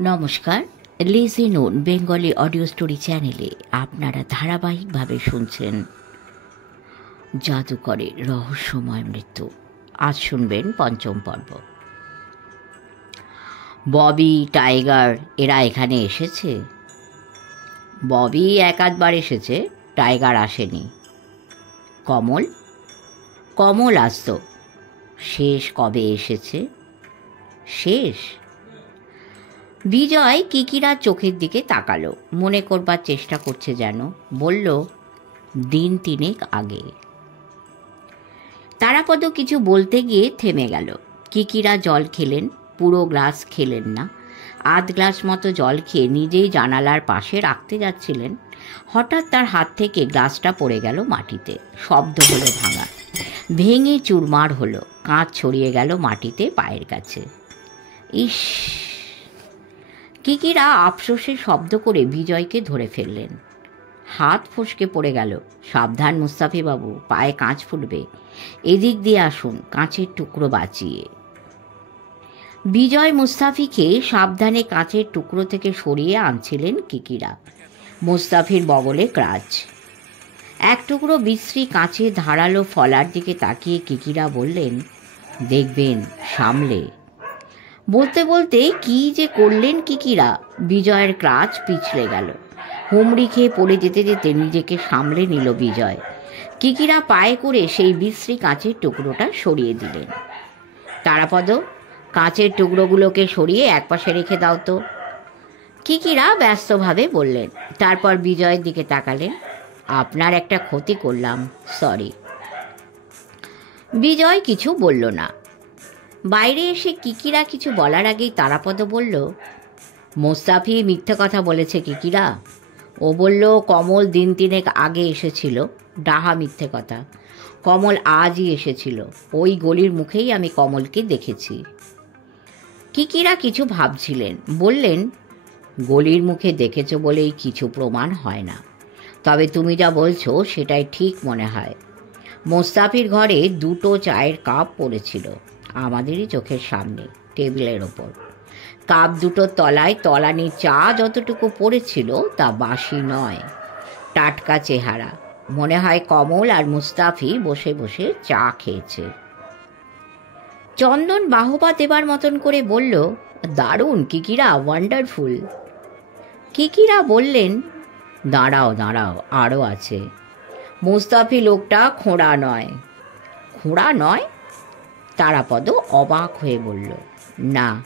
নমস্কার, লেজি নুন Bengali audio story চ্যানেলে আপনারা ধারাবাহিকভাবে শুনছেন জাদুকরের রহস্যময় মৃত্যু। আজ শুনবেন পঞ্চম পর্ব। ববি, টাইগার এরা এখানে এসেছে? ববি একাধবার এসেছে, টাইগার আসেনি। কমল? কমল আসতো। শেষ কবে এসেছে? শেষ? বিজয় কিকিরার চোখের দিকে তাকালো, মনে করবার চেষ্টা করছে যেন। বলল, দিন তিনেক আগে। তারাপদ কিছু বলতে গিয়ে থেমে গেল। কিকিরা জল খেলেন, পুরো গ্লাস খেলেন না, আধ গ্লাস মতো জল খেয়ে নিজেই জানালার পাশে রাখতে যাচ্ছিলেন। হঠাৎ তার হাত থেকে গ্লাসটা পড়ে গেল মাটিতে। শব্দ হলো ভাঙা, ভেঙে চুরমার হলো, কাঁচ ছড়িয়ে গেল মাটিতে পায়ের কাছে। ইস! কিকিরা আফসোসের শব্দ করে বিজয়কে ধরে ফেললেন। হাত ফসকে পড়ে গেল। সাবধান মুস্তাফি বাবু, পায়ে কাঁচ ফুটবে, এদিক দিয়ে আসুন, কাঁচের টুকরো বাঁচিয়ে। বিজয় মুস্তাফিকে সাবধানে কাঁচের টুকরো থেকে সরিয়ে আনছিলেন কিকিরা। মুস্তাফির বগলে ক্রাচ। এক টুকরো বিশ্রী কাঁচে ধারালো ফলার দিকে তাকিয়ে কিকিরা বললেন, দেখবেন, সামলে। বলতে বলতে কি যে করলেন কিকিরা, বিজয়ের ক্রাচ পিছলে গেল। হুমড়ি খেয়ে পড়ে যেতে যেতে নিজেকে সামলে নিল বিজয়। কিকিরা পায়ে করে সেই বিশ্রী কাঁচের টুকরোটা সরিয়ে দিলেন। তারাপদ, কাঁচের টুকরোগুলোকে সরিয়ে একপাশে রেখে দাও তো। কিকিরা ব্যস্তভাবে বললেন। তারপর বিজয়ের দিকে তাকালেন। আপনার একটা ক্ষতি করলাম, সরি। বিজয় কিছু বলল না। বাইরে এসে কিকিরা কিছু বলার আগেই তারাপদ বলল, মোস্তাফি মিথ্যে কথা বলেছে কিকিরা। ও বলল কমল দিন তিনেক আগে এসেছিল। ডাহা মিথ্যে কথা। কমল আজই এসেছিল। ওই গলির মুখেই আমি কমলকে দেখেছি। কিকিরা কিছু ভাবছিলেন। বললেন, গলির মুখে দেখেছ বলেই কিছু প্রমাণ হয় না, তবে তুমি যা বলছো সেটাই ঠিক মনে হয়। মোস্তাফির ঘরে দুটো চায়ের কাপ পড়েছিল, আমাদেরই চোখের সামনে, টেবিলের ওপর। কাপ দুটোর তলায় তলানি চা যতটুকু পড়েছিল তা বাসি নয়, টাটকা চেহারা। মনে হয় কমল আর মুস্তাফি বসে বসে চা খেয়েছে। চন্দন বাহবা দেবার মতন করে বলল, দারুণ কিকিরা, ওয়ান্ডারফুল। কিকিরা বললেন, দাঁড়াও দাঁড়াও, আরও আছে। মুস্তাফি লোকটা খোঁড়া নয়। খোঁড়া নয়? তারাপদ অবাক হয়ে বলল, না।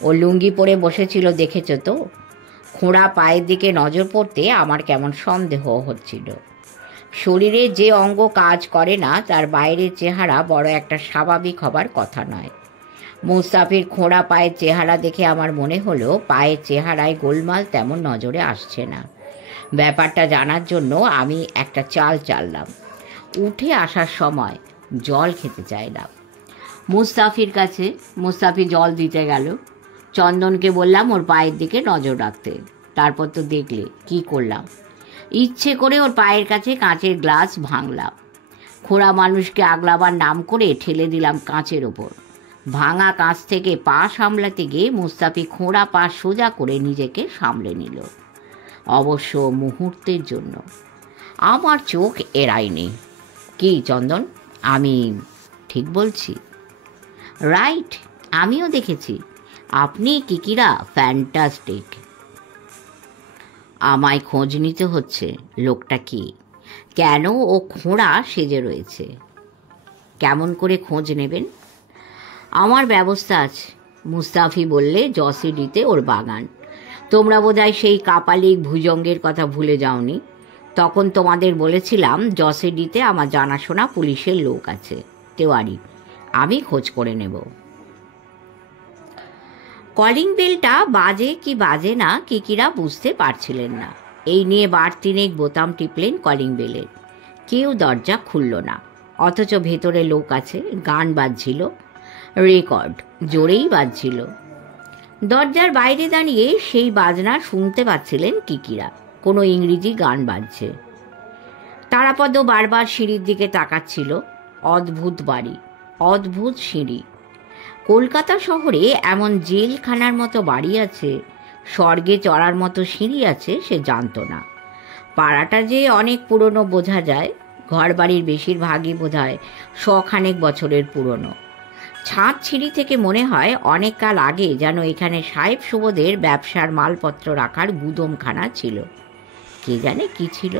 ও লুঙ্গি পরে বসেছিল, দেখেছ তো? খোঁড়া পায়ের দিকে নজর পড়তে আমার কেমন সন্দেহ হচ্ছিল। শরীরে যে অঙ্গ কাজ করে না তার বাইরের চেহারা বড় একটা স্বাভাবিক হবার কথা নয়। মুস্তাফির খোঁড়া পায়ের চেহারা দেখে আমার মনে হলো পায়ের চেহারায় গোলমাল তেমন নজরে আসছে না। ব্যাপারটা জানার জন্য আমি একটা চাল চাললাম। উঠে আসার সময় জল খেতে চাইলাম মুস্তাফির কাছে। মুস্তাফি জল দিতে গেল। চন্দনকে বললাম ওর পায়ের দিকে নজর রাখতে। তারপর তো দেখলে কি করলাম। ইচ্ছে করে ওর পায়ের কাছে কাঁচের গ্লাস ভাঙলাম। খোঁড়া মানুষকে আগলাবার নাম করে ঠেলে দিলাম কাঁচের ওপর। ভাঙা কাঁচ থেকে পা সামলাতে গিয়ে মুস্তাফি খোঁড়া পা সোজা করে নিজেকে সামলে নিল, অবশ্য মুহূর্তের জন্য। আমার চোখ এড়ায়নি। কি চন্দন, আমি ঠিক বলছি? রাইট, আমিও দেখেছি। আপনি কিকিরা ফ্যান্টাস্টিক। আমায় খোঁজ নিতে হচ্ছে লোকটা কি, কেন ও খোঁড়া সেজে রয়েছে। কেমন করে খোঁজ নেবেন? আমার ব্যবস্থা আছে। মুস্তাফি বললে জসিডিতে ওর বাগান। তোমরা বোধহয় সেই কাপালিক ভুজঙ্গের কথা ভুলে যাওনি। তখন তোমাদের বলেছিলাম জসিডিতে আমার জানাশোনা পুলিশের লোক আছে, তেওয়ারি। আমি খোঁজ করে নেব। কলিং বেলটা বাজে কি বাজে না কিকিরা বুঝতে পারছিলেন না। এই নিয়ে বার তিনেক বোতাম টিপলেন কলিং বেলের। কেউ দরজা খুলল না, অথচ ভেতরে লোক আছে। গান বাজছিল, রেকর্ড জোরেই বাজছিল। দরজার বাইরে দাঁড়িয়ে সেই বাজনা শুনতে পাচ্ছিলেন কিকিরা। কোনো ইংরেজি গান বাজছে। তারাপদ বারবার সিঁড়ির দিকে তাকাচ্ছিল। অদ্ভুত বাড়ি, অদ্ভুত সিঁড়ি। কলকাতা শহরে এমন জেলখানার মতো বাড়ি আছে, স্বর্গে চড়ার মতো সিঁড়ি আছে, সে জানত না। পাড়াটা যে অনেক পুরনো বোঝা যায়, ঘরবাড়ির বেশিরভাগই বোধহয় 100 বছরের পুরনো। ছাদ সিঁড়ি থেকে মনে হয় অনেক কাল আগে যেন এখানে সাহেব সুবোধের ব্যবসার মালপত্র রাখার গুদমখানা ছিল। কে জানে কি ছিল।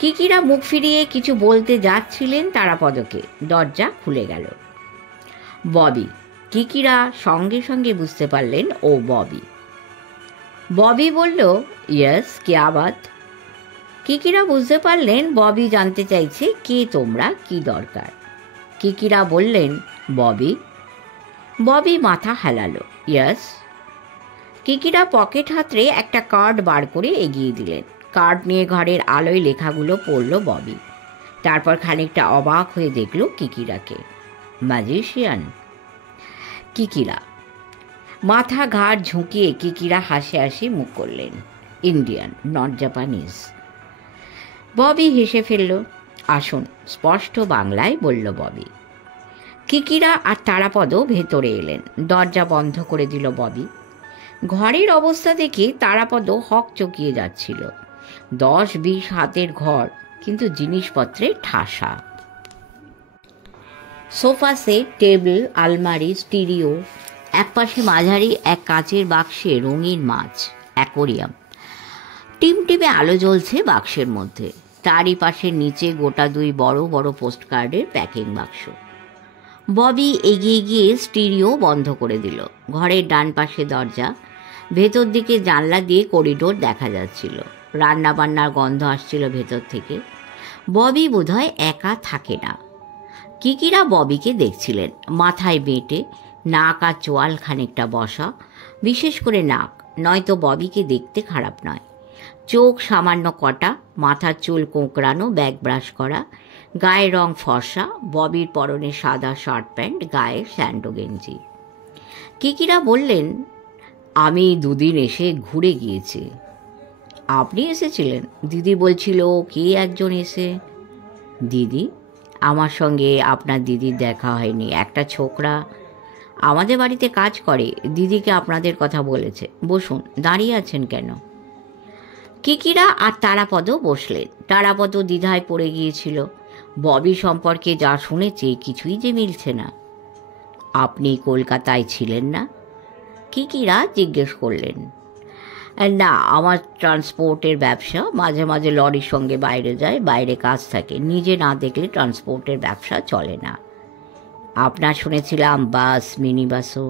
কিকিরা মুখ ফিরিয়ে কিছু বলতে যাচ্ছিলেন, তারাপদকে দরজা খুলে গেল। ববি। কিকিরা সঙ্গে সঙ্গে বুঝতে পারলেন ও ববি। ববি বলল, ইয়েস, क्या बात? কিকিরা বুঝতে পারলেন ববি জানতে চাইছে কে তোমরা, কি দরকার। কিকিরা বললেন, ববি। ববি মাথা হেলালো, ইয়েস। কিকিরা পকেট হাতড়ে একটা কার্ড বার করে এগিয়ে দিলেন। কার্ড নিয়ে ঘরের আলোয় লেখাগুলো পড়ল ববি। তারপর খানিকটা অবাক হয়ে দেখল কিকিরাকে। ম্যাজিশিয়ান? কিকিরা মাথা ঘাড় ঝুঁকিয়ে কিকিরা হাসি হাসি মুখ করলেন। Indian, not Japanese. ববি হেসে ফেলল। আসুন, স্পষ্ট বাংলায় বলল ববি। কিকিরা আর তারাপদ ভেতরে এলেন। দরজা বন্ধ করে দিল ববি। ঘরের অবস্থা দেখে তারাপদ হক চকিয়ে যাচ্ছিল। 10-20 হাতের ঘর, কিন্তু জিনিসপত্রে ঠাসা। সোফা সেট, টেবিল, আলমারি, স্টিরিও, একপাশে মাঝারি এক কাচের বাক্সে রঙিন মাছ, অ্যাকোরিয়াম। টিমটিমে আলো জ্বলছে বাক্সের মধ্যে। তারই পাশে নিচে গোটা 2 বড় বড় পোস্টকার্ডের প্যাকিং বাক্স। ববি এগিয়ে গিয়ে স্টিরিও বন্ধ করে দিল। ঘরের ডান পাশে দরজা, ভেতর দিকে জানলা দিয়ে করিডোর দেখা যাচ্ছিল। রান্নাবান্নার গন্ধ আসছিল ভেতর থেকে। ববি বোধহয় একা থাকে না। কিকিরা ববিকে দেখছিলেন। মাথায় বেঁটে, নাক আর চোয়াল খানিকটা বসা, বিশেষ করে নাক, নয়তো ববিকে দেখতে খারাপ নয়। চোখ সামান্য কটা, মাথার চুল কোঁকড়ানো, ব্যাক ব্রাশ করা, গায়ের রং ফর্সা। ববির পরনে সাদা শার্ট প্যান্ট, গায়ে স্যান্ডো গেঞ্জি। কিকিরা বললেন, আমি 2 দিন এসে ঘুরে গিয়েছি। আপনি এসেছিলেন? দিদি বলছিল কে একজন এসে। দিদি? আমার সঙ্গে আপনার দিদির দেখা হয়নি। একটা ছোকরা আমাদের বাড়িতে কাজ করে, দিদিকে আপনাদের কথা বলেছে। বসুন, দাঁড়িয়ে আছেন কেন? কিকিরা আর তারাপদ বসলেন। তারাপদ দ্বিধায় পড়ে গিয়েছিল। ববি সম্পর্কে যা শুনেছে কিছুই যে মিলছে না। আপনি কলকাতায় ছিলেন না? কিকিরা জিজ্ঞেস করলেন। না, আমার ট্রান্সপোর্টের ব্যবসা। মাঝে মাঝে লরির সঙ্গে বাইরে যায়, বাইরে কাজ থাকে। নিজে না দেখলে ট্রান্সপোর্টের ব্যবসা চলে না। আপনার শুনেছিলাম বাস, মিনি বাসও।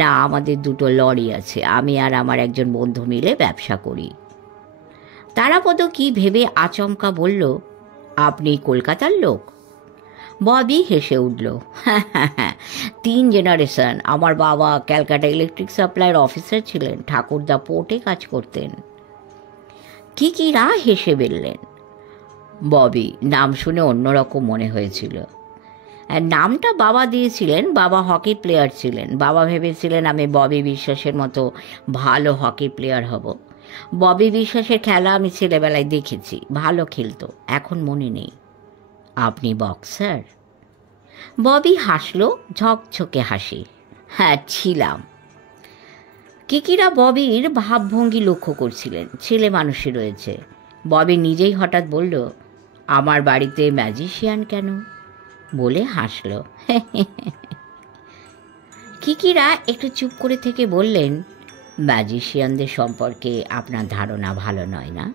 না, আমাদের 2টো লরি আছে। আমি আর আমার একজন বন্ধু মিলে ব্যবসা করি। তারাপদ কি ভেবে আচমকা বলল, আপনি কলকাতার লোক? ববি হেসে উঠল। হ্যাঁ, 3 জেনারেশন। আমার বাবা ক্যালকাটা ইলেকট্রিক সাপ্লাইয়ের অফিসার ছিলেন, ঠাকুরদা পোর্টে কাজ করতেন। কিকিরা হেসে বললেন। ববি নাম শুনে অন্যরকম মনে হয়েছিল। নামটা বাবা দিয়েছিলেন। বাবা হকি প্লেয়ার ছিলেন। বাবা ভেবেছিলেন আমি ববি বিশ্বাসের মতো ভালো হকি প্লেয়ার হব। ববি বিশ্বাসের খেলা আমি ছেলেবেলায় দেখেছি। ভালো খেলতো, এখন মনে নেই। আপনি বক্সার? ববি হাসল, ঝকঝকে হাসি। হ্যাঁ, ছিলাম। কিকিরা ববির ভাবভঙ্গি লক্ষ্য করছিলেন। ছেলে মানুষই রয়েছে। ববি নিজেই হঠাৎ বলল, আমার বাড়িতে ম্যাজিশিয়ান কেন? বলে হাসল। কিকিরা একটু চুপ করে থেকে বললেন, ম্যাজিশিয়ানদের সম্পর্কে আপনার ধারণা ভালো নয় না?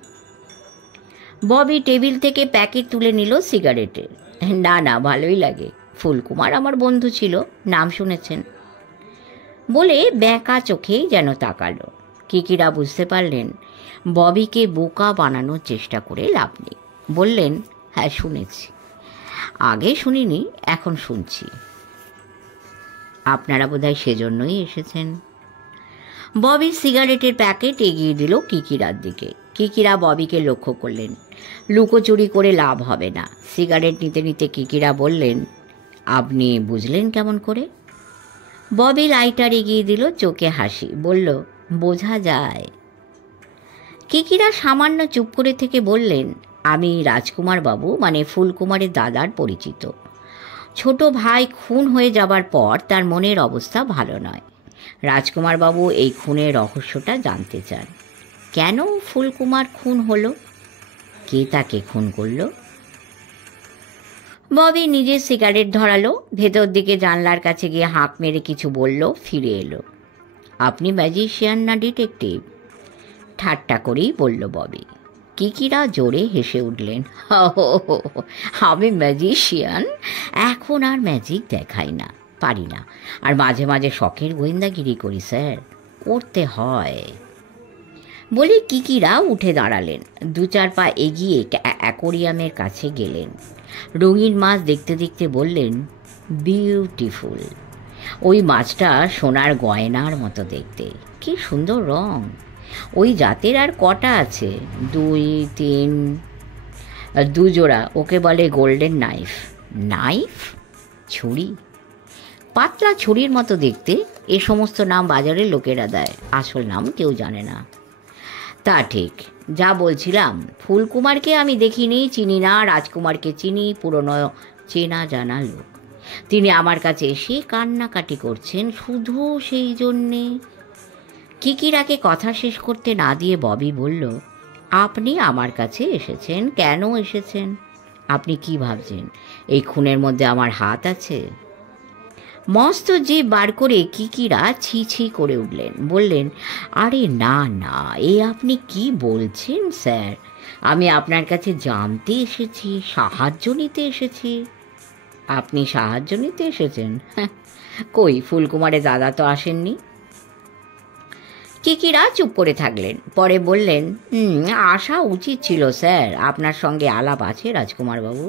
ববি টেবিল থেকে প্যাকেট তুলে নিল সিগারেটের। না, ভালোই লাগে। ফুলকুমার আমার বন্ধু ছিল, নাম শুনেছেন? বলে বেঁকা চোখেই যেন তাকালো। কিকিরা বুঝতে পারলেন ববিকে বোকা বানানোর চেষ্টা করে লাভ নেই। বললেন, হ্যাঁ শুনেছি। আগে শুনিনি, এখন শুনছি। আপনারা বোধহয় সেজন্যই এসেছেন। ববি সিগারেটের প্যাকেট এগিয়ে দিল কিকিরার দিকে। কিকিরা ববিকে লক্ষ্য করলেন। লুকোচুরি করে লাভ হবে না। সিগারেট নিতে নিতে কিকিরা বললেন, আপনি বুঝলেন কেমন করে? ববি লাইটার এগিয়ে দিল, চোখে হাসি, বলল, বোঝা যায়। কিকিরা সামান্য চুপ করে থেকে বললেন, আমি রাজকুমার বাবু মানে ফুলকুমারের দাদার পরিচিত। ছোট ভাই খুন হয়ে যাবার পর তার মনের অবস্থা ভালো নয়। রাজকুমারবাবু এই খুনের রহস্যটা জানতে চান। কেন ফুলকুমার খুন হলো? কে তাকে খুন করল? ববি নিজের সিগারেট ধরালো, ভেতর দিকে জানলার কাছে গিয়ে হাঁক মেরে কিছু বলল, ফিরে এলো। আপনি ম্যাজিশিয়ান না ডিটেকটিভ? ঠাট্টা করেই বলল ববি। কিকিরা জোরে হেসে উঠলেন। আমি ম্যাজিশিয়ান, এখন আর ম্যাজিক দেখাই না, পারি না। আর মাঝে মাঝে শখের গোয়েন্দাগিরি করি স্যার, করতে হয়। বলে কিকিরা উঠে দাঁড়ালেন, 2-4 পা এগিয়ে অ্যাকোরিয়ামের কাছে গেলেন। রঙিন মাছ দেখতে দেখতে বললেন, বিউটিফুল। ওই মাছটা সোনার গয়নার মতো দেখতে, কি সুন্দর রং। ওই জাতের আর কটা আছে? 2-3, 2 জোড়া। ওকে বলে গোল্ডেন নাইফ। নাইফ? ছুরি? পাতলা ছুরির মতো দেখতে। এ সমস্ত নাম বাজারের লোকেরা দেয়, আসল নাম কেউ জানে না। তা ঠিক। যা বলছিলাম, ফুলকুমারকে আমি দেখিনি, চিনি না। রাজকুমারকে চিনি, পুরনো চেনা জানা লোক। তিনি আমার কাছে এসে কান্নাকাটি করছেন শুধু সেই জন্যে। কিকিরাকে কথা শেষ করতে না দিয়ে ববি বলল, আপনি আমার কাছে এসেছেন, কেন এসেছেন? আপনি কি ভাবছেন এই খুনের মধ্যে আমার হাত আছে? মস্ত জিভ বার করে কিকিরা ছি ছি করে উঠলেন, বললেন, আরে না না, এ আপনি কি বলছেন স্যার? আমি আপনার কাছে জানতে এসেছি, সাহায্য নিতে এসেছি। আপনি সাহায্য নিতে এসেছেন? কই, ফুলকুমারের দাদা তো আসেননি। কিকিরা চুপ করে থাকলেন, পরে বললেন, আসা উচিত ছিল স্যার, আপনার সঙ্গে আলাপ আছে রাজকুমারবাবু।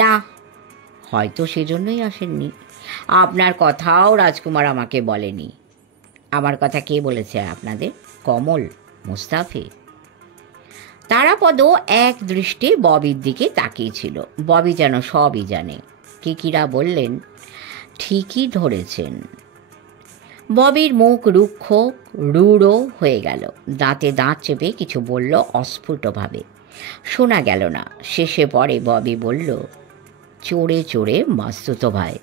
না, হয়তো সেজন্যই আসেননি। আপনার কথাও রাজকুমার আমাকে বলেনি। আমার কথা কে বলেছে আপনাদের? কমল, মুস্তাফি? তারাপদ এক দৃষ্টে ববির দিকে তাকিয়েছিল। ববি যেন সবই জানে। কিকিরা বললেন, ঠিকই ধরেছেন। ববির মুখ রুক্ষ রূঢ় হয়ে গেল। দাঁতে দাঁত চেপে কিছু বলল অস্ফুটভাবে, শোনা গেল না। শেষে পরে ববি বলল, চোরে চোরে মাস্তুতো ভাই।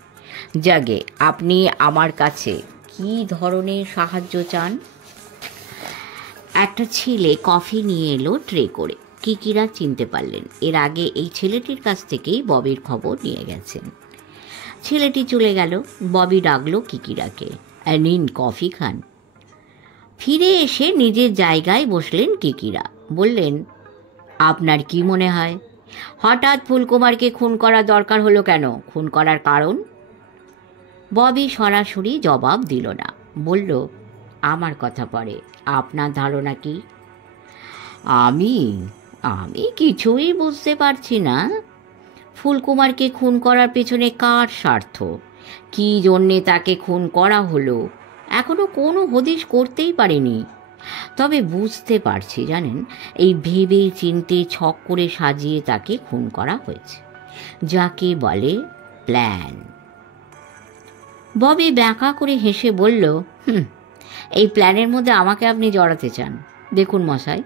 জাগে, আপনি আমার কাছে কি ধরনের সাহায্য চান? একটা ছেলে কফি নিয়ে এলো ট্রে করে। কিকিরা চিনতে পারলেন, এর আগে এই ছেলেটির কাছ থেকেই ববির খবর নিয়ে গেছেন। ছেলেটি চলে গেল। ববি ডাকলো কিকিরাকে, নিন কফি খান। ফিরে এসে নিজের জায়গায় বসলেন কিকিরা। বললেন, আপনার কি মনে হয় হঠাৎ ফুলকুমারকে খুন করা দরকার হলো কেন? খুন করার কারণ? ববি সরাসরি জবাব দিল না, বলল, আমার কথা পরে, আপনার ধারণা কি? আমি আমি কিছুই বুঝতে পারছি না। ফুলকুমারকে খুন করার পেছনে কার স্বার্থ? কি জন্যে তাকে খুন করা হলো এখনো কোনো হদিশ করতেই পারিনি। তবে বুঝতে পারছি, জানেন, এই ভেবে চিনতে ছক করে সাজিয়ে তাকে খুন করা হয়েছে, যাকে বলে প্ল্যান। ববি ব্যাঁকা করে হেসে বলল, এই প্ল্যানের মধ্যে আমাকে আপনি জড়াতে চান? দেখুন মশাই,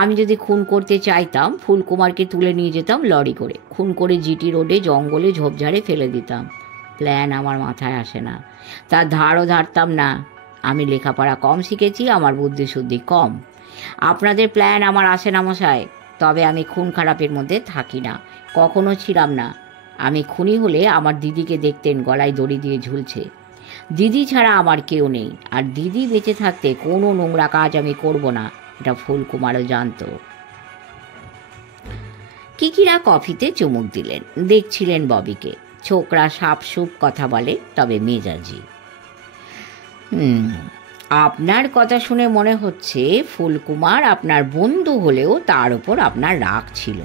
আমি যদি খুন করতে চাইতাম, ফুলকুমারকে তুলে নিয়ে যেতাম লরি করে, খুন করে জিটি রোডে জঙ্গলে ঝোপঝাড়ে ফেলে দিতাম। প্ল্যান আমার মাথায় আসে না, তার ধারও ধারতাম না। আমি লেখাপড়া কম শিখেছি, আমার বুদ্ধিশুদ্ধি কম। আপনাদের প্ল্যান আমার আসে না মশাই। তবে আমি খুন খারাপের মধ্যে থাকি না, কখনো ছিলাম না। আমি খুনি হলে আমার দিদিকে দেখতেন গলায় দড়ি দিয়ে ঝুলছে। দিদি ছাড়া আমার কেউ নেই, আর দিদি বেঁচে থাকতে কোনো নোংরা কাজ আমি করব না, এটা ফুলকুমারও জানত। কিকিরা কফিতে চুমুক দিলেন, দেখছিলেন ববিকে। ছোকরা সাপসুপ কথা বলে, তবে মেজাজি। আপনার কথা শুনে মনে হচ্ছে ফুলকুমার আপনার বন্ধু হলেও তার উপর আপনার রাগ ছিল।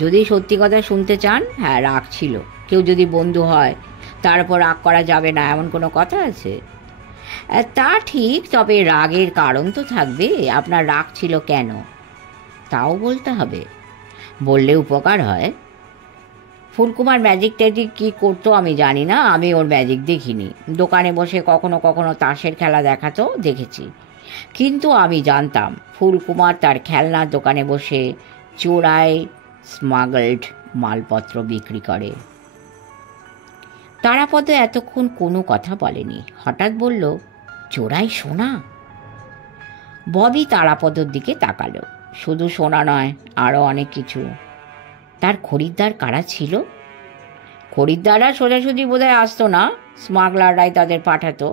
যদি সত্যি কথা শুনতে চান, হ্যাঁ, রাগ ছিল। কেউ যদি বন্ধু হয় তার উপর রাগ করা যাবে না, এমন কোনো কথা আছে? তা ঠিক, তবে রাগের কারণ তো থাকবে। আপনার রাগ ছিল কেন তাও বলতে হবে, বললে উপকার হয়। ফুলকুমার ম্যাজিক ট্যাজিক কী করতো আমি জানি না, আমি ওর ম্যাজিক দেখিনি। দোকানে বসে কখনো কখনো তাসের খেলা দেখাতো, দেখেছি। কিন্তু আমি জানতাম ফুলকুমার তার খেলনার দোকানে বসে চোরাই স্মাগলড মালপত্র বিক্রি করে। তারাপদ এতক্ষণ কোনো কথা বলেনি। হঠাৎ বলল, চোরাই সোনা। ববি তারাপদর দিকে তাকালো। শুধু সোনা নয়, আরও অনেক কিছু। তার খরিদ্দার কারা ছিল? খরিদ্দাররা সোজাসুজি বোধহয় আসতো না, স্মাগলাররাই তাদের পাঠাতো।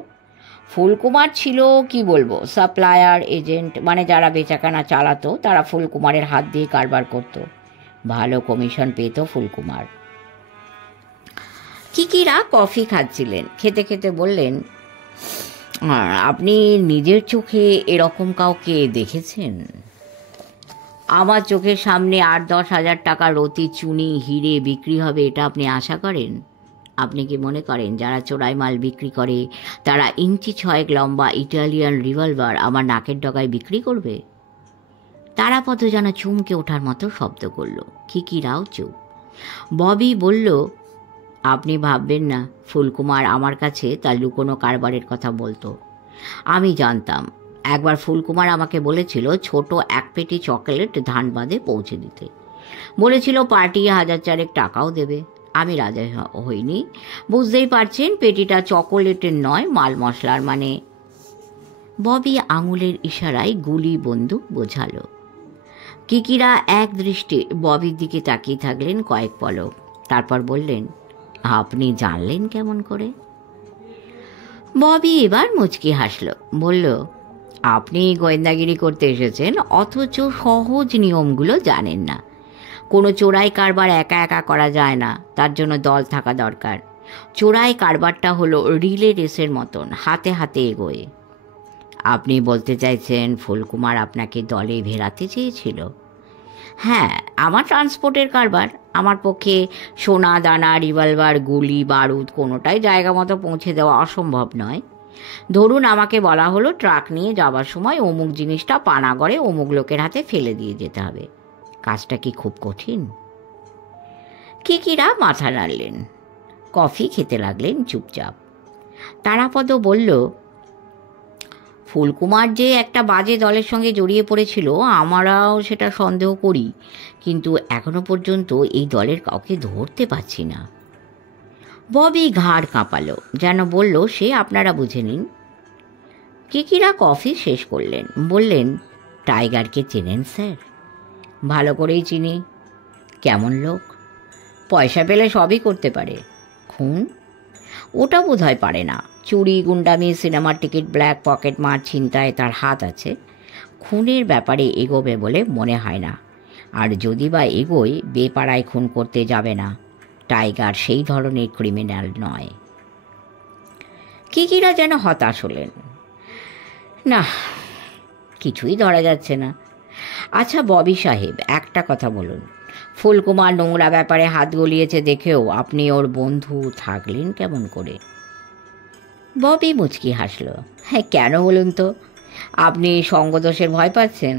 ফুলকুমার ছিল, কি বলবো, সাপ্লায়ার এজেন্ট, মানে যারা বেচাকেনা চালাতো তারা ফুলকুমারের হাত দিয়ে কারবার করত। ভালো কমিশন পেত ফুলকুমার। কিকিরা কফি খাচ্ছিলেন। খেতে খেতে বললেন, আপনি নিজের চোখে এরকম কাউকে দেখেছেন? আমার চোখের সামনে 8-10 হাজার টাকা রতি, চুনি, হিরে বিক্রি হবে এটা আপনি আশা করেন? আপনি কি মনে করেন যারা চোরাই মাল বিক্রি করে তারা ইঞ্চি 6 লম্বা ইটালিয়ান রিভলভার আমার নাকের ডগায় বিক্রি করবে? তারাপদ যেন চমকে ওঠার মতো শব্দ করল। কিকিরাও চুপ। ববি বলল, আপনি ভাববেন না ফুলকুমার আমার কাছে তার লুকোনো কারবারের কথা বলতো। আমি জানতাম। একবার ফুলকুমার আমাকে বলেছিল ছোট 1 পেটি চকলেট ধানবাদে পৌঁছে দিতে। বলেছিল পার্টি 1000 টাকাও দেবে। আমি রাজি হইনি। বুঝতেই পারছেন পেটিটা চকোলেটের নয়, মাল মশলার। মানে? ববি আঙুলের ইশারায় গুলি বন্দুক বোঝালো। কিকিরা এক দৃষ্টে ববির দিকে তাকিয়ে থাকলেন কয়েক পলক। তারপর বললেন, আপনি জানলেন কেমন করে? ববি এবার মুচকি হাসল। বলল, আপনি গোয়েন্দাগিরি করতে এসেছেন, অথচ সহজ নিয়মগুলো জানেন না। কোনো চোরাই কারবার একা একা করা যায় না, তার জন্য দল থাকা দরকার। চোরাই কারবারটা হলো রিলে রেসের মতন, হাতে হাতে এগোয়। আপনি বলতে চাইছেন ফুলকুমার আপনাকে দলে ভেড়াতে চেয়েছিল? হ্যাঁ, আমার ট্রান্সপোর্টের কারবার। আমার পক্ষে সোনা দানা, রিভলভার, গুলি, বারুদ কোনোটাই জায়গা মতো পৌঁছে দেওয়া অসম্ভব নয়। ধরুন আমাকে বলা হলো ট্রাক নিয়ে যাবার সময় অমুক জিনিসটা পানাগড়ে অমুক লোকের হাতে ফেলে দিয়ে যেতে হবে। কাজটা কি খুব কঠিন? কিকিরা মাথা নাড়লেন। কফি খেতে লাগলেন চুপচাপ। তারাপদ বলল, ফুলকুমার যে একটা বাজে দলের সঙ্গে জড়িয়ে পড়েছিল আমরাও সেটা সন্দেহ করি, কিন্তু এখনো পর্যন্ত এই দলের কাউকে ধরতে পারছি না। ববি ঘাড় কাঁপালো, যেন বলল, সে আপনারা বুঝে নিন। কিকিরা কফি শেষ করলেন। বললেন, টাইগারকে চেনেন স্যার? ভালো করেই চিনি। কেমন লোক? পয়সা পেলে সবই করতে পারে। খুন? ওটা বোধহয় পারে না। চুরি, গুন্ডামি, সিনেমার টিকিট, ব্ল্যাক পকেট মার, ছিনতায় তার হাত আছে। খুনের ব্যাপারে এগোবে বলে মনে হয় না। আর যদি বা এগোয়, বেপাড়ায় খুন করতে যাবে না। টাইগার সেই ধরনের ক্রিমিনাল নয়। কিকিরা যেন হতাশ হলেন। না, কিছুই ধরা যাচ্ছে না। আচ্ছা ববি সাহেব, একটা কথা বলুন, ফুলকুমার নোংরা ব্যাপারে হাত গলিয়েছে দেখেও আপনি ওর বন্ধু থাকলেন কেমন করে? ববি মুচকি হাসল। হ্যাঁ, কেন বলুন তো? আপনি সঙ্গদোষের ভয় পাচ্ছেন?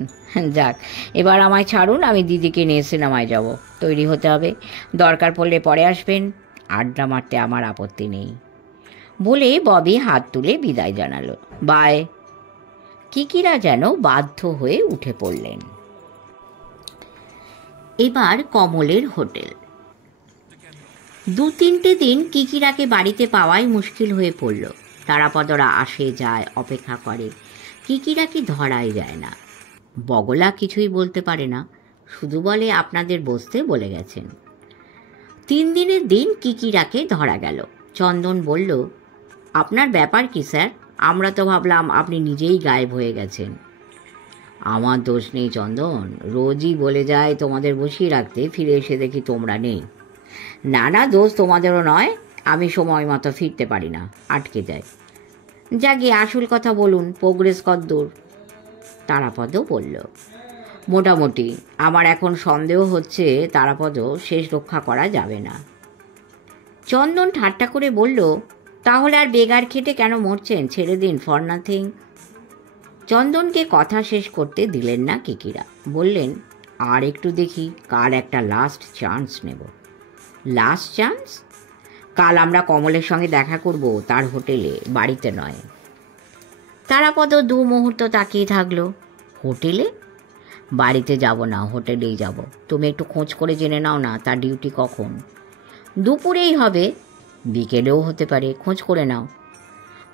যাক, এবার আমায় ছাড়ুন, আমি দিদিকে নিয়ে সিনেমায় যাব। তৈরি হতে হবে। দরকার পড়লে পরে আসবেন। আড্ডা মারতে আমার আপত্তি নেই। বলে ববি হাত তুলে বিদায় জানালো। বাই। কিকিরা যেন বাধ্য হয়ে উঠে পড়লেন। এবার কমলের হোটেল। 2-3 দিন কিকিরাকে বাড়িতে পাওয়াই মুশকিল হয়ে পড়ল। তারাপদরা আসে যায়, অপেক্ষা করে। কিকিরাকে ধরাই যায় না। বগলা কিছুই বলতে পারে না, শুধু বলে আপনাদের বসতে বলে গেছেন। 3 দিনের দিন কিকিরাকে ধরা গেল। চন্দন বলল, আপনার ব্যাপার কি স্যার? আমরা তো ভাবলাম আপনি নিজেই গায়েব হয়ে গেছেন। আমার দোষ নেই চন্দন, রোজই বলে যায় তোমাদের বসিয়ে রাখতে, ফিরে এসে দেখি তোমরা নেই। না, দোষ তোমাদেরও নয়, আমি সময় মতো ফিরতে পারি না, আটকে যায়। যাকে আসল কথা বলুন, প্রোগ্রেস কতদূর? তারাপদ বলল, মোটামুটি। আমার এখন সন্দেহ হচ্ছে তারাপদ শেষ রক্ষা করা যাবে না। চন্দন ঠাট্টা করে বলল, তাহলে আর বেগার খেটে কেন মরছেন? ছেড়ে দিন, ফর নাথিং। চন্দনকে কথা শেষ করতে দিলেন না কিকিরা। বললেন, আর একটু দেখি, কাল একটা লাস্ট চান্স নেব। Last chance? কাল আমরা কমলের সঙ্গে দেখা করব, তার হোটেলে, বাড়িতে নয়। তারাপদ 2 মুহূর্ত তাকিয়ে থাকলো। হোটেলে? বাড়িতে যাব না, হোটেলেই যাব। তুমি একটু খোঁজ করে জেনে নাও না তার ডিউটি কখন। দুপুরেই হবে। বিকেলেও হতে পারে, খোঁজ করে নাও।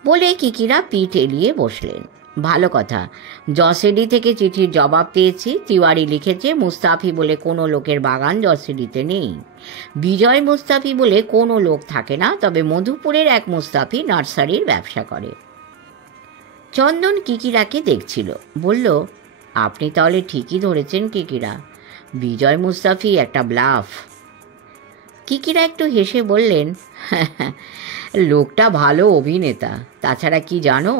বলে কিকিরা পিঠ এলিয়ে বসলেন। ভালো কথা, জসেডি থেকে চিঠির জবাব পেয়েছি। তিওয়ারি লিখেছে মুস্তাফি বলে কোনো লোকের বাগান জসেডিতে নেই। বিজয় মুস্তাফি বলে কোনো লোক থাকে না, তবে মধুপুরের এক মুস্তাফি নার্সারির ব্যবসা করে। চন্দন কিকিরাকে দেখছিল, বলল, আপনি তাহলে ঠিকই ধরেছেন কিকিরা, বিজয় মুস্তাফি একটা ব্লাফ। কিকিরা একটু হেসে বললেন, লোকটা ভালো অভিনেতা। তাছাড়া কি জানো,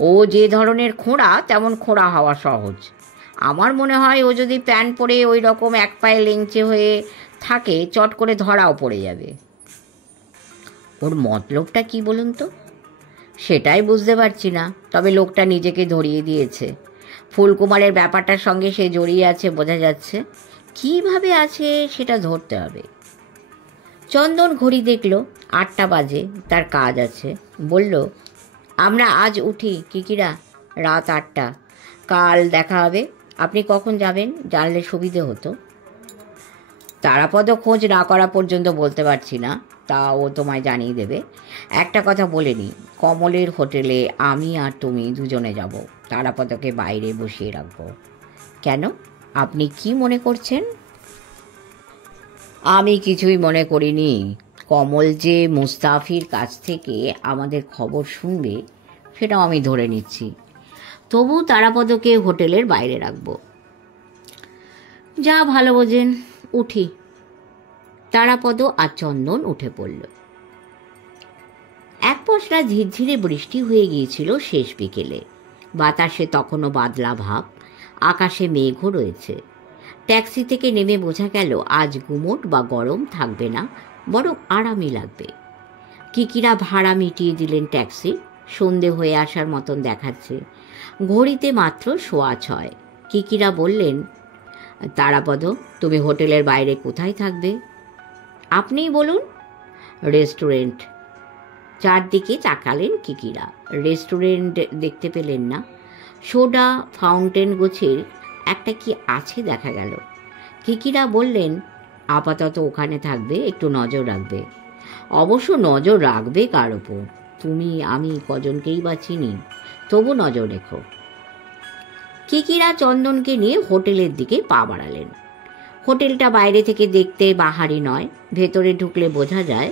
ও যে ধরনের খোঁড়া তেমন খোঁড়া হওয়া সহজ। আমার মনে হয় ও যদি প্যান্ট পরে ওই রকম এক পায়ে লেংচে হয়ে থাকে, চট করে ধরাও পড়ে যাবে। ওর মতলবটা কি বলুন তো? সেটাই বুঝতে পারছি না, তবে লোকটা নিজেকে ধরিয়ে দিয়েছে। ফুলকুমারের ব্যাপারটার সঙ্গে সে জড়িয়ে আছে বোঝা যাচ্ছে। কিভাবে আছে সেটা ধরতে হবে। চন্দন ঘড়ি দেখল, 8টা বাজে, তার কাজ আছে। বলল, আমরা আজ উঠি কিকিরা, রাত 8টা, কাল দেখা হবে। আপনি কখন যাবেন জানলে সুবিধে হতো। তারাপদ খোঁজ না করা পর্যন্ত বলতে পারছি না, তা ও তোমায় জানিয়ে দেবে। একটা কথা বলে নি, কমলের হোটেলে আমি আর তুমি দুজনে যাব। তারাপদকে বাইরে বসিয়ে রাখবো। কেন, আপনি কি মনে করছেন? আমি কিছুই মনে করিনি। কমল যে মুস্তাফির কাছ থেকে আমাদের খবর শুনবে সেটাও আমি ধরে নিচ্ছি। তবু তারাপদকে হোটেলের বাইরে রাখব। যা ভালো বোঝেন, উঠি। তারাপদ আর চন্দন উঠে পড়ল। এক পশলা ঝিরঝিরে বৃষ্টি হয়ে গিয়েছিল শেষ বিকেলে। বাতাসে তখনও বাদলা ভাব, আকাশে মেঘও রয়েছে। ট্যাক্সি থেকে নেমে বোঝা গেল আজ গুমোট বা গরম থাকবে না, বরং আরামই লাগবে। কিকিরা ভাড়া মিটিয়ে দিলেন ট্যাক্সি। সন্ধে হয়ে আসার মতন দেখাচ্ছে, ঘড়িতে মাত্র 6:15। কিকিরা বললেন, তারাপদ, তুমি হোটেলের বাইরে কোথায় থাকবে? আপনিই বলুন। রেস্টুরেন্ট। চারদিকে তাকালেন কিকিরা, রেস্টুরেন্ট দেখতে পেলেন না। সোডা ফাউন্টেন গোছের একটা কি আছে দেখা গেল। কিকিরা বললেন, আপাতত ওখানে থাকবে, একটু নজর রাখবে। অবশ্য নজর রাখবে কার ওপর? তুমি আমি কজনকেই বা চিনি, তবু নজর রেখো। কিকিরা চন্দনকে নিয়ে হোটেলের দিকে পা বাড়ালেন। হোটেলটা বাইরে থেকে দেখতে বাহারি নয়, ভেতরে ঢুকলে বোঝা যায়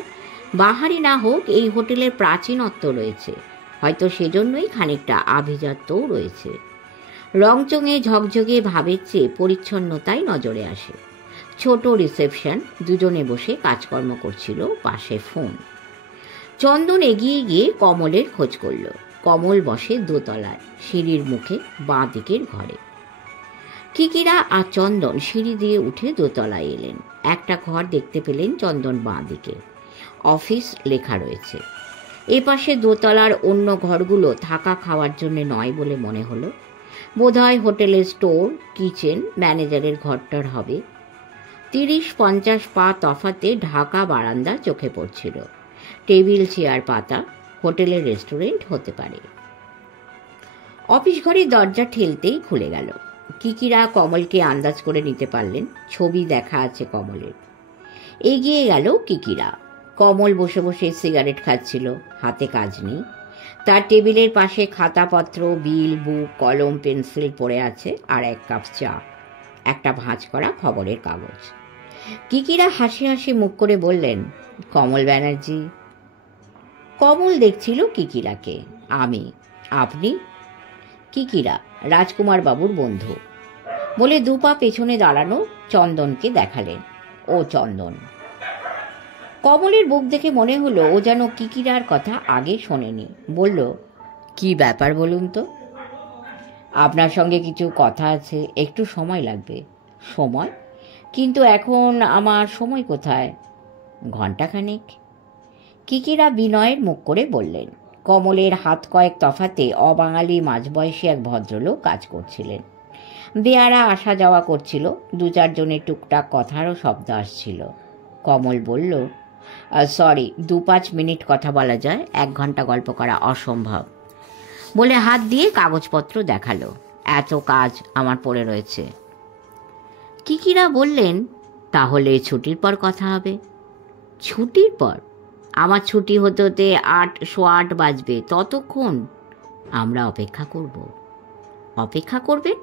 বাহারি না হোক এই হোটেলের প্রাচীনত্ব রয়েছে, হয়তো সেজন্যই খানিকটা আভিজাত্যও রয়েছে। রংচঙে ঝকঝকে ভাবের চেয়ে পরিচ্ছন্নতাই নজরে আসে। ছোট রিসেপশন, দুজনে বসে কাজকর্ম করছিল, পাশে ফোন। চন্দন এগিয়ে গিয়ে কমলের খোঁজ করল। কমল বসে দোতলায়, সিঁড়ির মুখে বাঁ দিকের ঘরে। কিকিরা আর চন্দন সিঁড়ি দিয়ে উঠে দোতলায় এলেন। একটা ঘর দেখতে পেলেন চন্দন বাঁ দিকে, অফিস লেখা রয়েছে। এপাশে দোতলার অন্য ঘরগুলো থাকা খাওয়ার জন্য নয় বলে মনে হলো। বোধহয় হোটেলের স্টোর, কিচেন, ম্যানেজারের ঘরটার হবে। 30-50 পা তফাতে ঢাকা বারান্দা চোখে পড়ছিল। টেবিল চেয়ার পাতা, হোটেলের রেস্টুরেন্ট হতে পারে। অফিস ঘরের দরজা ঠেলতেই খুলে গেল। কিকিরা কমলকে আন্দাজ করে নিতে পারলেন, ছবি দেখা আছে কমলের। এগিয়ে গেল কিকিরা। কমল বসে বসে সিগারেট খাচ্ছিল, হাতে কাজ নেই। তার টেবিলের পাশে খাতাপত্র, বিল, বুক, কলম, পেন্সিল পড়ে আছে, আর 1 কাপ চা, একটা ভাঁজ করা খবরের কাগজ। কিকিরা হাসি হাসি মুখ করে বললেন, কমল ব্যানার্জি। কমল দেখছিল কিকিরাকে। আমি। আপনি? কিকিরা, রাজকুমার বাবুর বন্ধু। বলে 2 পা পেছনে দাঁড়ানো চন্দনকে দেখালেন। ও চন্দন। কমলের বুক দেখে মনে হলো ও যেন কিকিরার কথা আগে শোনেনি। বলল, কি ব্যাপার বলুন তো? আপনার সঙ্গে কিছু কথা আছে, একটু সময় লাগবে। সময়? কিন্তু এখন আমার সময় কোথায়? ঘণ্টাখানেক। কিকিরা বিনয়ের মুখ করে বললেন। কমলের হাত কয়েক তফাতে অবাঙালি মাঝবয়সী এক ভদ্রলোক কাজ করছিলেন। বেয়ারা আসা যাওয়া করছিল, 2-4 জনের টুকটাক কথারও শব্দ আসছিল। কমল বলল, সরি, 2-5 মিনিট কথা বলা যায়, 1 ঘন্টা গল্প করা অসম্ভব। বলে হাত দিয়ে কাগজপত্র দেখালো। এত কাজ আমার পড়ে রয়েছে। কিকিরা বললেন, তাহলে ছুটির পর কথা হবে। ছুটির পর? আমার ছুটি হতে হতে 8:15 বাজবে, ততক্ষণ আমরা অপেক্ষা করব। অপেক্ষা করবেন?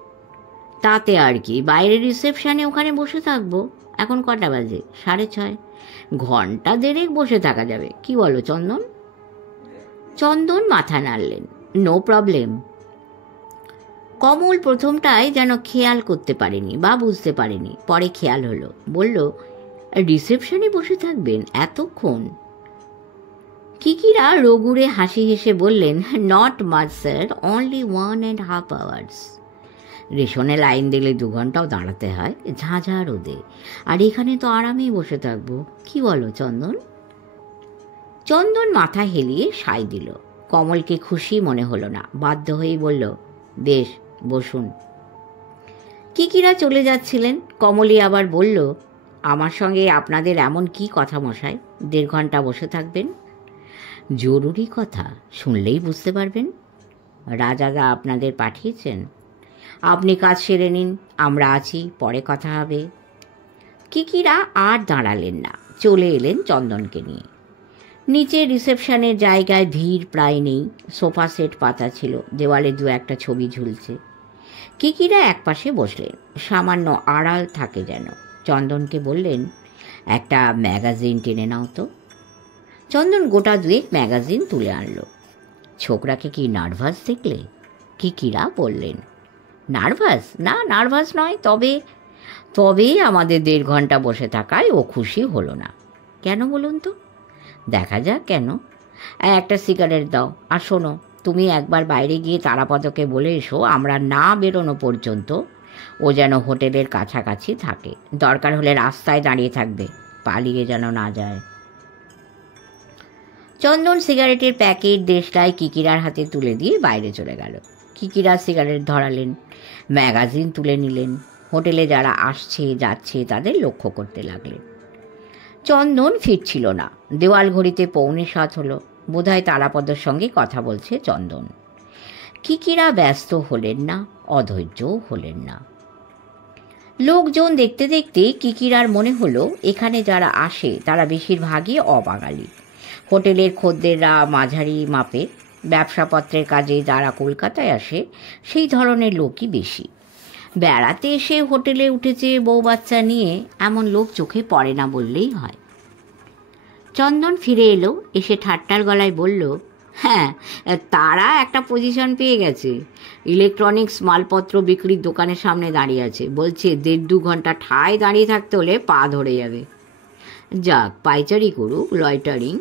তাতে আর কি, বাইরের রিসেপশানে ওখানে বসে থাকবো। এখন কটা বাজে? 6:30। ঘন্টা দেড়েক বসে থাকা যাবে, কি বলো চন্দন? চন্দন মাথা নাড়লেন। No problem. কমল প্রথমটায় যেন খেয়াল করতে পারেনি বা বুঝতে পারেনি, পরে খেয়াল হলো। বলল, রিসেপশনে বসে থাকবেন এতক্ষণ? কিকিরা রগুড়ে হাসি হেসে বললেন, not much sir, only 1.5 hours। রেশনে লাইন দিলে 2 ঘন্টাও দাঁড়াতে হয়, ঝাঁঝা রোদে, আর এখানে তো আরামেই বসে থাকবো, কি বলো চন্দন? চন্দন মাথা হেলিয়ে সাই দিল। কমলকে খুশি মনে হলো না, বাধ্য হয়েই বলল, বেশ, বসুন। কিকিরা চলে যাচ্ছিলেন। কমলি আবার বলল, আমার সঙ্গে আপনাদের এমন কি কথা মশাই, 1.5 ঘন্টা বসে থাকবেন? জরুরি কথা, শুনলেই বুঝতে পারবেন। রাজাদা আপনাদের পাঠিয়েছেন। আপনি কাজ সেরে নিন, আমরা আছি, পরে কথা হবে। কিকিরা আর দাঁড়ালেন না, চলে এলেন চন্দনকে নিয়ে। নিচে রিসেপশনের জায়গায় ভিড় প্রায় নেই, সোফা সেট পাতা ছিল, দেওয়ালে 2-1 ছবি ঝুলছে। কিকিরা একপাশে বসলেন, সামান্য আড়াল থাকে যেন। চন্দনকে বললেন, একটা ম্যাগাজিন টেনে নাও তো। চন্দন গোটা 2 ম্যাগাজিন তুলে আনলো। ছোকরাকে কি নার্ভাস দেখলে? কিকিরা বললেন। নার্ভাস? না, নার্ভাস নয়, তবে আমাদের 1.5 ঘন্টা বসে থাকায় ও খুশি হলো না। কেন বলুন তো? দেখা যাক কেন। একটা সিগারেট দাও। আর শোনো, তুমি একবার বাইরে গিয়ে তারাপদকে বলে এসো আমরা না বেরোনো পর্যন্ত ও যেন হোটেলের কাছাকাছি থাকে, দরকার হলে রাস্তায় দাঁড়িয়ে থাকবে, পালিয়ে যেন না যায়। চন্দন সিগারেটের প্যাকেট দেশলাই কিকিরার হাতে তুলে দিয়ে বাইরে চলে গেল। কিকিরা সিগারেট ধরালেন, ম্যাগাজিন তুলে নিলেন, হোটেলে যারা আসছে যাচ্ছে তাদের লক্ষ্য করতে লাগলেন। চন্দন ফিরছিল না। দেওয়াল ঘড়িতে 6:45 হলো। বোধহয় তারাপদর সঙ্গে কথা বলছে চন্দন। কিকিরা ব্যস্ত হলেন না, অধৈর্যও হলেন না। লোকজন দেখতে দেখতে কিকিরার মনে হলো এখানে যারা আসে তারা বেশিরভাগই অবাঙালি। হোটেলের খদ্দেররা মাঝারি মাপে, ব্যবসাপত্রের কাজে যারা কলকাতায় আসে সেই ধরনের লোকই বেশি। বেড়াতে এসে হোটেলে উঠেছে বউ বাচ্চা নিয়ে এমন লোক চোখে পড়ে না বললেই হয়। চন্দন ফিরে এলো, এসে ঠাট্টার গলায় বলল, হ্যাঁ, তারা একটা পজিশন পেয়ে গেছে। ইলেকট্রনিক্স মালপত্র বিক্রির দোকানের সামনে দাঁড়িয়ে আছে, বলছে 1.5-2 ঘন্টা ঠায় দাঁড়িয়ে থাকতে হলে পা ধরে যাবে। যাক, পাইচারি করুক, লয়টারিং।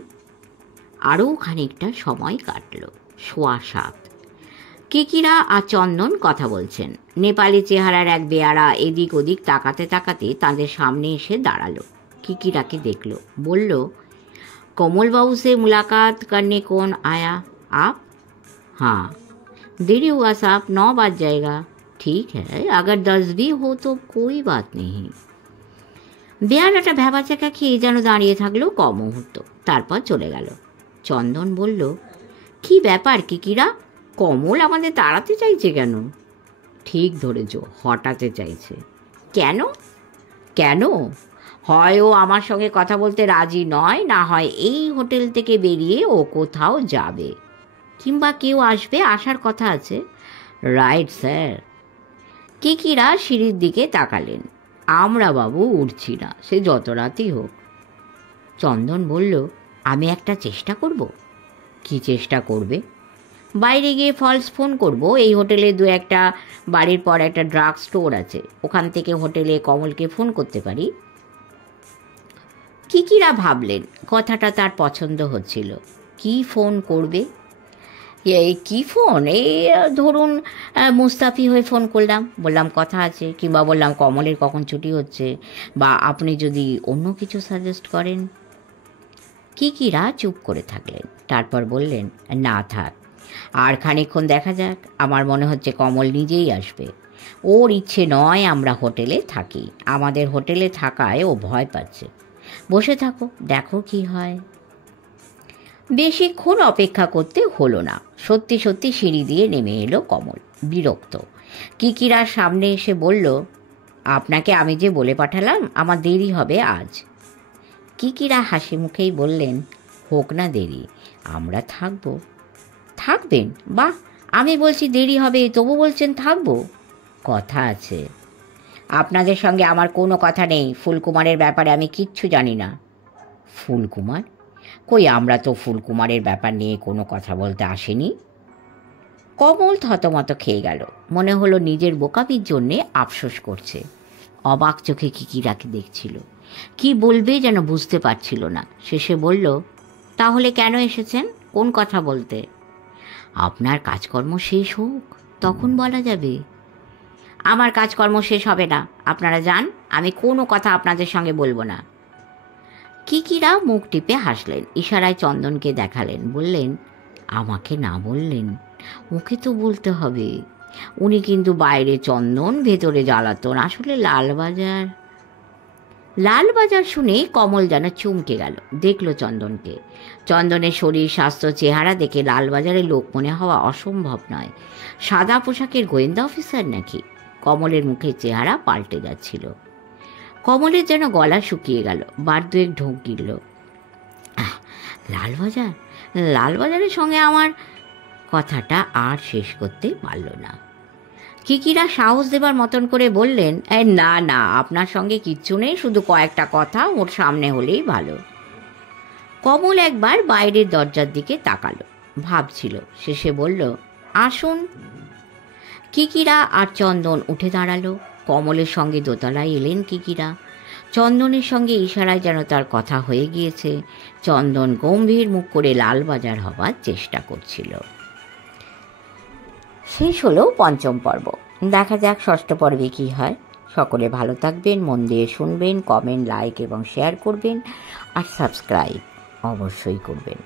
আরও খানিকটা সময় কাটল। 7:15। কিকিরা আর চন্দন কথা বলছেন। নেপালি চেহারার এক বেয়ারা এদিক ওদিক তাকাতে তাকাতে তাদের সামনে এসে দাঁড়ালো। কিকিরাকে দেখল, বলল, कमल बाबू से मुलाकात करने कौन आया? आप? हाँ, देरी हुआ साहब, 9 बज जाएगा। ठीक है, अगर 10 भी हो तो कोई बात नहीं। বেয়ারাটা ভ্যাবাচাকা খেয়ে যেন দাঁড়িয়ে থাকলো মুহূর্ত, তারপর চলে গেল। চন্দন বলল, কি ব্যাপার কিকিরা, কমল আমাদের তাড়াতে চাইছে কেন? ঠিক ধরেছ, হটাতে চাইছে। কেন? কেন? হয় ও আমার সঙ্গে কথা বলতে রাজি নয়, না হয় এই হোটেল থেকে বেরিয়ে ও কোথাও যাবে, কিংবা কেউ আসবে, আসার কথা আছে। Right sir. কিকিরা সিঁড়ির দিকে তাকালেন। আমরা বাবু উঠছি না, সে যত রাতই হোক। চন্দন বলল, আমি একটা চেষ্টা করব। কি চেষ্টা করবে? বাইরে গিয়ে ফলস ফোন করব। এই হোটেলে 2-1 বাড়ির পর একটা ড্রাগ স্টোর আছে, ওখান থেকে হোটেলে কমলকে ফোন করতে পারি। কিকিরা ভাবলেন, কথাটা তার পছন্দ হচ্ছিল। কি ফোন করবে? এই কি ফোন? এই ধরুন মুস্তাফি হয়ে ফোন করলাম, বললাম কথা আছে, কিংবা বললাম কমলের কখন ছুটি হচ্ছে, বা আপনি যদি অন্য কিছু সাজেস্ট করেন। কিকিরা চুপ করে থাকলেন, তারপর বললেন, না থাক, আর খানিকক্ষণ দেখা যাক। আমার মনে হচ্ছে কমল নিজেই আসবে। ওর ইচ্ছে নয় আমরা হোটেলে থাকি, আমাদের হোটেলে থাকায় ও ভয় পাচ্ছে। বসে থাকো, দেখো কি হয়। বেশিক্ষণ অপেক্ষা করতে হলো না। সত্যি সত্যি সিঁড়ি দিয়ে নেমে এলো কমল, বিরক্ত। কিকিরার সামনে এসে বলল, আপনাকে আমি যে বলে পাঠালাম আমার দেরি হবে আজ। কিকিরা হাসি মুখেই বললেন, হোক না দেরি, আমরা থাকবো। থাকবেন? বাহ, আমি বলছি দেরি হবে, তবু বলছেন থাকবো। কথা আছে। আপনাদের সঙ্গে আমার কোনো কথা নেই। ফুলকুমারের ব্যাপারে আমি কিচ্ছু জানি না। ফুলকুমার? কই, আমরা তো ফুলকুমারের ব্যাপার নিয়ে কোনো কথা বলতে আসেনি। কমল থতমত খেয়ে গেল। মনে হলো নিজের বোকামির জন্যে আফসোস করছে। অবাক চোখে কিকিরাকে দেখছিল। কি বলবে যেন বুঝতে পারছিল না। শেষে বলল, তাহলে কেন এসেছেন? কোন কথা বলতে? আপনার কাজকর্ম শেষ হোক, তখন বলা যাবে। আমার কাজকর্ম শেষ হবে না, আপনারা যান, আমি কোনো কথা আপনাদের সঙ্গে বলবো না। কিকিরা মুখ টিপে হাসলেন, ইশারায় চন্দনকে দেখালেন, বললেন, আমাকে না বললেন, ওকে তো বলতে হবে। উনি কিন্তু বাইরে চন্দন, ভেতরে জ্বালাতন। আসলে লালবাজার। লালবাজার শুনে কমল যেন চমকে গেল। দেখল চন্দনকে। চন্দনের শরীর, স্বাস্থ্য, চেহারা দেখে লালবাজারের লোক মনে হওয়া অসম্ভব নয়। সাদা পোশাকের গোয়েন্দা অফিসার নাকি? কমলের মুখের চেহারা পাল্টে যাচ্ছিল। কমলের যেন গলা শুকিয়ে গেল। বার দুয়েক ঢোক গিলল। লালবাজার? লালবাজারের সঙ্গে আমার কথাটা আর শেষ করতে পারল না। কিকিরা সাহস দেবার মতন করে বললেন, না না, আপনার সঙ্গে কিচ্ছু নেই, শুধু কয়েকটা কথা ওর সামনে হলেই ভালো। কমল একবার বাইরের দরজার দিকে তাকালো, ভাবছিল। শেষে বলল, আসুন। কিকিরা আর চন্দন উঠে দাঁড়ালো। কমলের সঙ্গে দোতলায় এলেন কিকিরা। চন্দনের সঙ্গে ইশারায় যেন তার কথা হয়ে গিয়েছে। চন্দন গম্ভীর মুখ করে লালবাজার হবার চেষ্টা করছিল। শেষ হলো পঞ্চম পর্ব। দেখা যাক ষষ্ঠ পর্বে কী হয়। সকলে ভালো থাকবেন, মন দিয়ে শুনবেন, কমেন্ট, লাইক এবং শেয়ার করবেন, আর সাবস্ক্রাইব অবশ্যই করবেন।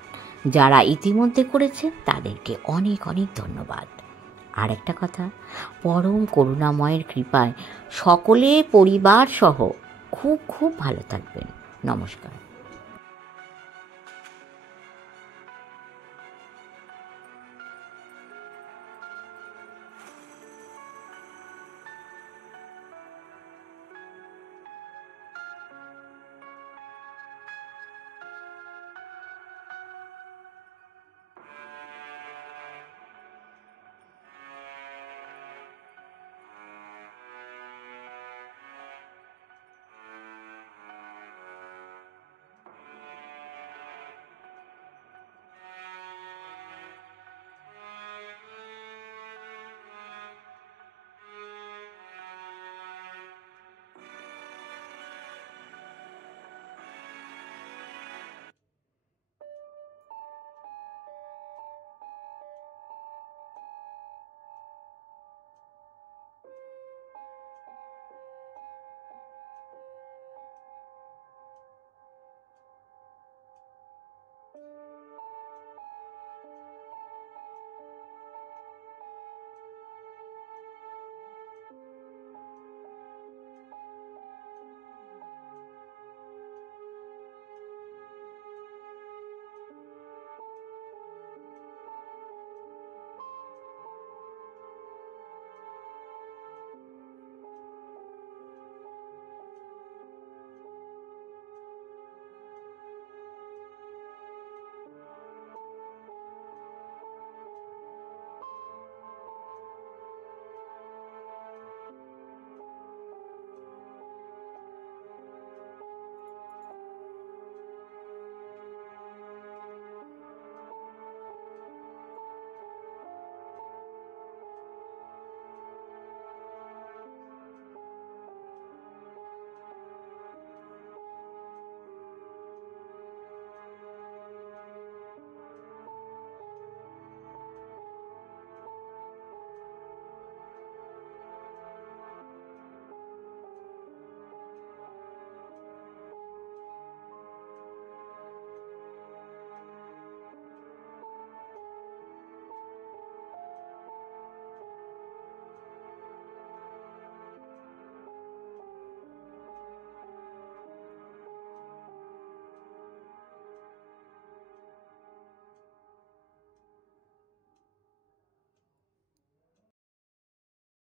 যারা ইতিমধ্যে করেছেন তাদেরকে অনেক অনেক ধন্যবাদ। আর একটা কথা, পরম করুণাময়ের কৃপায় সকলে পরিবার সহ খুব খুব ভালো থাকবেন। নমস্কার।